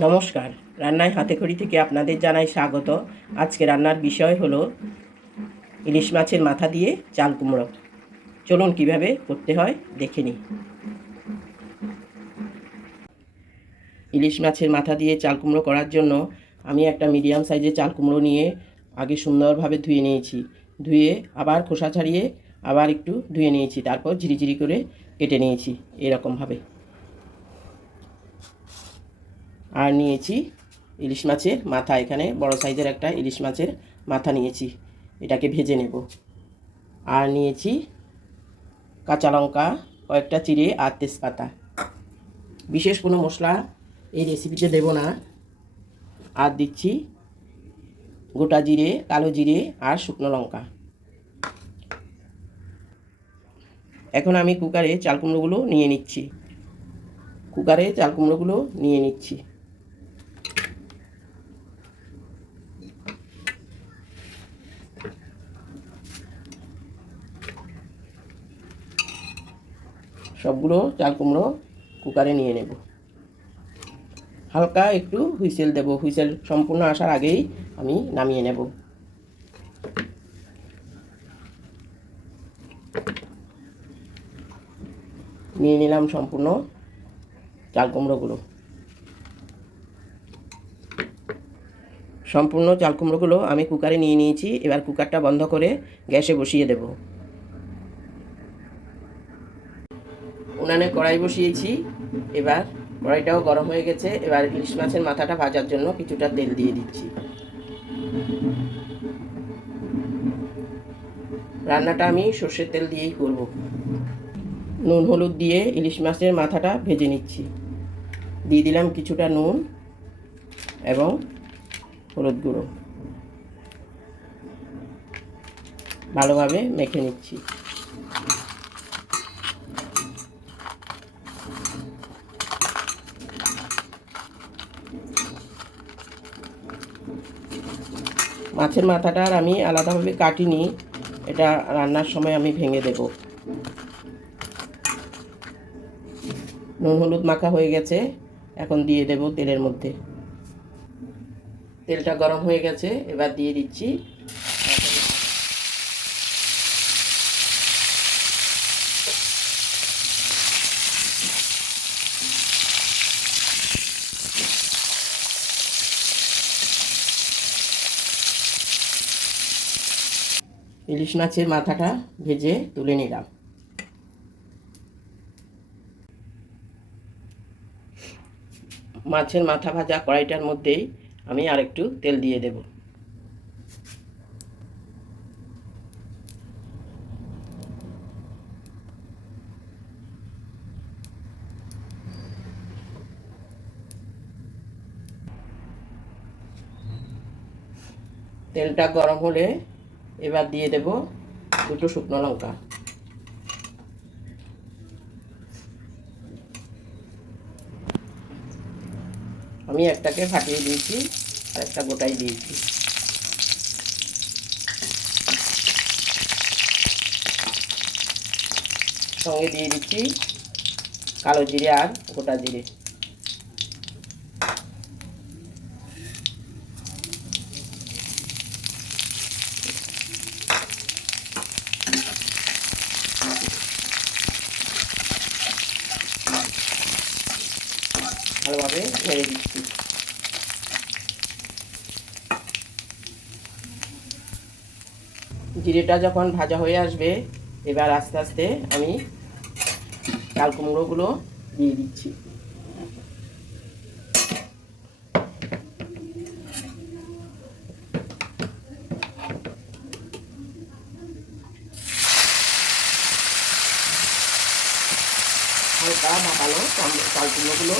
নমস্কার। রান্নায় হাতে খড়ি থেকে আপনাদের জানাই স্বাগত। আজকে রান্নার বিষয় হলো ইলিশ মাছের মাথা দিয়ে চাল কুমড়ো। চলুন কীভাবে করতে হয় দেখে নিই। ইলিশ মাছের মাথা দিয়ে চাল কুমড়ো করার জন্য আমি একটা মিডিয়াম সাইজের চাল কুমড়ো নিয়ে আগে সুন্দরভাবে ধুয়ে নিয়েছি। ধুয়ে আবার খোসা ছাড়িয়ে আবার একটু ধুয়ে নিয়েছি। তারপর ঝিরিঝিরি করে কেটে নিয়েছি। এরকমভাবে আর নিয়েছি ইলিশ মাছের মাথা এখানে, বড় সাইজের একটা ইলিশ মাছের মাথা নিয়েছি, এটাকে ভেজে নেব। আর নিয়েছি কাঁচা লঙ্কা, কয়েকটা চিড়ে আর তেজপাতা। বিশেষ কোনো মশলা এই রেসিপিতে দেব না। আর দিচ্ছি গোটা জিরে, কালো জিরে আর শুকনো লঙ্কা। এখন আমি কুকারে চাল কুমড়োগুলো নিয়ে নিচ্ছি। কুকারে চাল কুমড়োগুলো নিয়ে নিচ্ছি। সবগুলো চাল কুমড়ো কুকারে নিয়ে নেব। হালকা একটু হুইসেল দেব। হুইসেল সম্পূর্ণ আসার আগেই আমি নামিয়ে নেব। নিয়ে নিলাম সম্পূর্ণ চাল কুমড়োগুলো। সম্পূর্ণ চাল কুমড়োগুলো আমি কুকারে নিয়ে নিয়েছি। এবার কুকারটা বন্ধ করে গ্যাসে বসিয়ে দেব। উনানে কড়াই বসিয়েছি। এবার কড়াইটাও গরম হয়ে গেছে। এবার ইলিশ মাছের মাথাটা ভাজার জন্য কিছুটা তেল দিয়ে দিচ্ছি। রান্নাটা আমি সর্ষের তেল দিয়েই করব। নুন, হলুদ দিয়ে ইলিশ মাছের মাথাটা ভেজে নিচ্ছি। দিয়ে দিলাম কিছুটা নুন এবং হলুদ গুঁড়ো। ভালোভাবে মেখে নিচ্ছি। মাছের মাথাটা আর আমি আলাদাভাবে কাটিনি। এটা রান্নার সময় আমি ভেঙে দেব। নুন হলুদ মাখা হয়ে গেছে। এখন দিয়ে দেব তেলের মধ্যে। তেলটা গরম হয়ে গেছে, এবার দিয়ে দিচ্ছি ইলিশ মাছের মাথাটা ভেজে তুলে নিলাম। মাছের মাথা ভাজা কড়াইটার মধ্যেই আমি আরেকটু তেল দিয়ে দেব। তেলটা গরম হলে এবার দিয়ে দেব দুটো শুকনো লঙ্কা। আমি একটাকে ফাটিয়ে দিয়েছি আর একটা গোটাই দিয়েছি। সঙ্গে দিয়ে দিচ্ছি কালো জিরে আর গোটা জিরে। ভালোভাবে নেড়ে দিচ্ছি। জিরেটা যখন ভাজা হয়ে আসবে, এবার আস্তে আস্তে আমি চাল কুমড়োগুলো দিয়ে দিচ্ছি। হালকা ভাপানো চাল কুমড়োগুলো।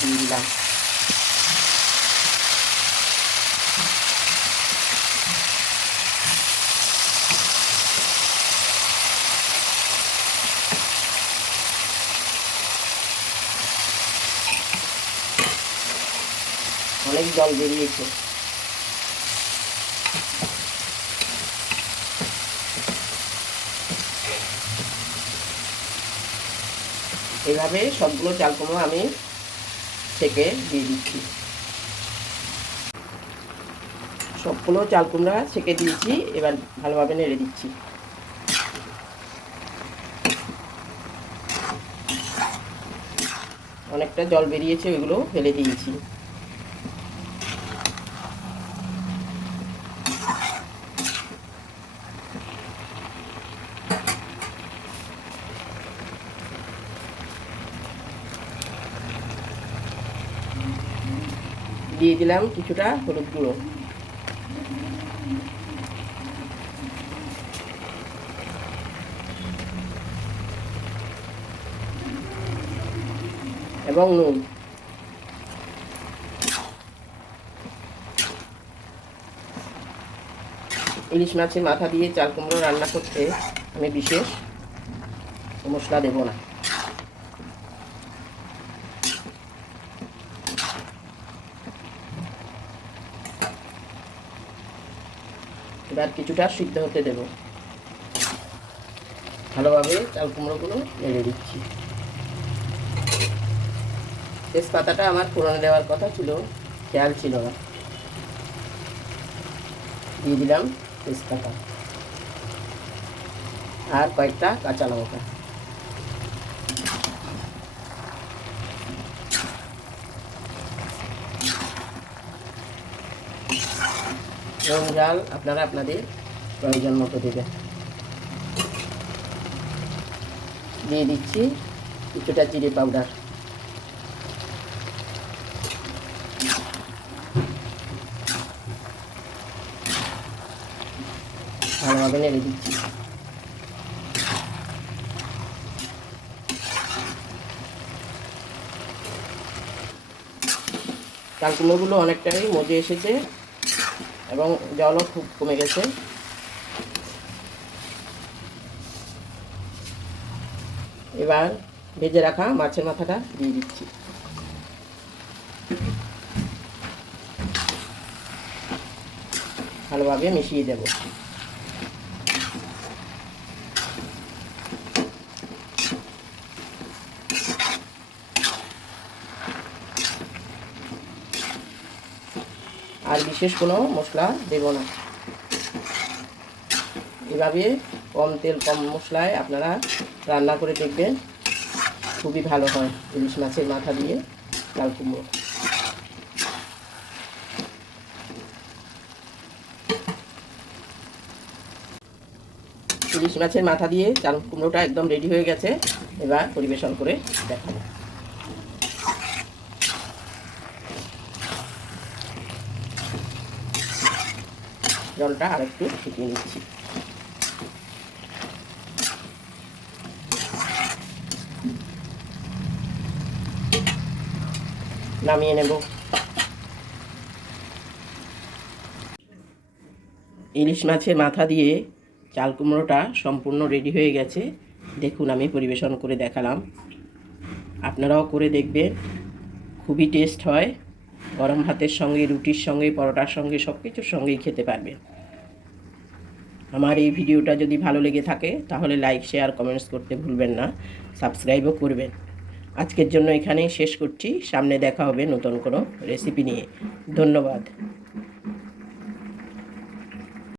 দিয়ে দিলাম অনেক জল বেরিয়েছে। এভাবে সবগুলো চাল কুমড়ো আমি থেকে দিয়ে দিচ্ছি। সবগুলো চাল কুমড়া ছেঁকে দিয়েছি, এবার ভালোভাবে নেড়ে দিচ্ছি। অনেকটা জল বেরিয়েছে, ওইগুলো ফেলে দিয়েছি। দিয়ে দিলাম কিছুটা হলুদ গুঁড়ো। এবং নুন। ইলিশ মাছের মাথা দিয়ে চাল কুমড়ো রান্না করতে আমি বিশেষ মশলা দেব না। এবার কিছুটা সিদ্ধ হতে দেব। ভালোভাবে চাল কুমড়োগুলো নেড়ে দিচ্ছি। তেজপাতাটা আমার ফোড়নে দেওয়ার কথা ছিল, খেয়াল ছিল না। দিয়ে দিলাম তেজপাতা। আর কয়েকটা কাঁচা লঙ্কা। এবং জাল আপনারা আপনাদের প্রয়োজন মতো দেবেন। দিয়ে দিচ্ছি কিছুটা জিরে পাউডার। ভালোভাবে নেড়ে দিচ্ছি। চালকুমড়োগুলো অনেকটাই মজে এসেছে। এবং জলও খুব কমে গেছে। এবার ভেজে রাখা মাছের মাথাটা দিয়ে দিচ্ছি। ভালোভাবে মিশিয়ে দেব। আর বিশেষ কোনো মশলা দেব না। এভাবে কম তেল, কম মশলায় আপনারা রান্না করে দেখবেন, খুবই ভালো হয় ইলিশ মাছের মাথা দিয়ে লাল কুমড়ো। ইলিশ মাছের মাথা দিয়ে চাল কুমড়োটা একদম রেডি হয়ে গেছে, এবার পরিবেশন করে দেখাবো। জলটা আর একটু ফুটিয়ে নিচ্ছি। নামিয়ে নেব। ইলিশ মাছের মাথা দিয়ে চাল কুমড়োটা সম্পূর্ণ রেডি হয়ে গেছে। দেখুন, আমি পরিবেশন করে দেখালাম। আপনারাও করে দেখবেন। খুবই টেস্ট হয়। গরম ভাতের সঙ্গে, রুটির সঙ্গে, পরোটার সঙ্গে সব কিছুর সঙ্গেই খেতে পারবেন আমার এই ভিডিওটা যদি ভালো লেগে থাকে, তাহলে লাইক শেয়ার কমেন্টস করতে ভুলবেন না। সাবস্ক্রাইবও করবেন। আজকের জন্য এখানেই শেষ করছি। সামনে দেখা হবে নতুন কোনো রেসিপি নিয়ে। ধন্যবাদ।